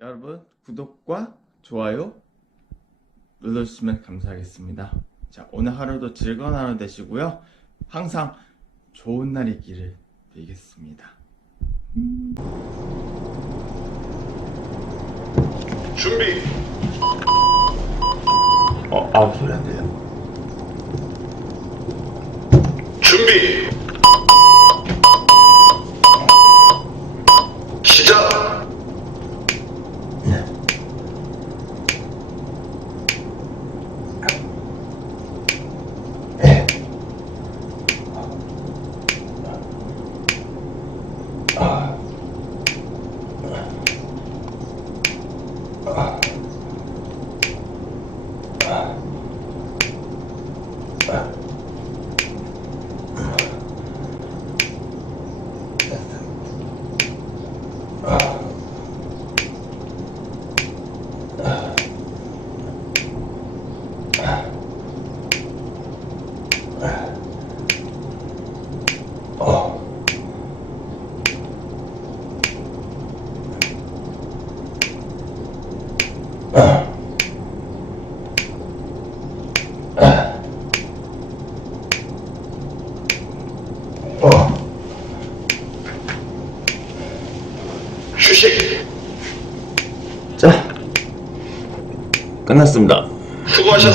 여러분 구독과 좋아요 눌러주시면 감사하겠습니다. 자 오늘 하루도 즐거운 하루 되시고요. 항상 좋은 날이기를 빌겠습니다. 준비. 어 아우 소리 안 들려. 준비. 휴식. 자 끝났습니다. 수고하셨습니다.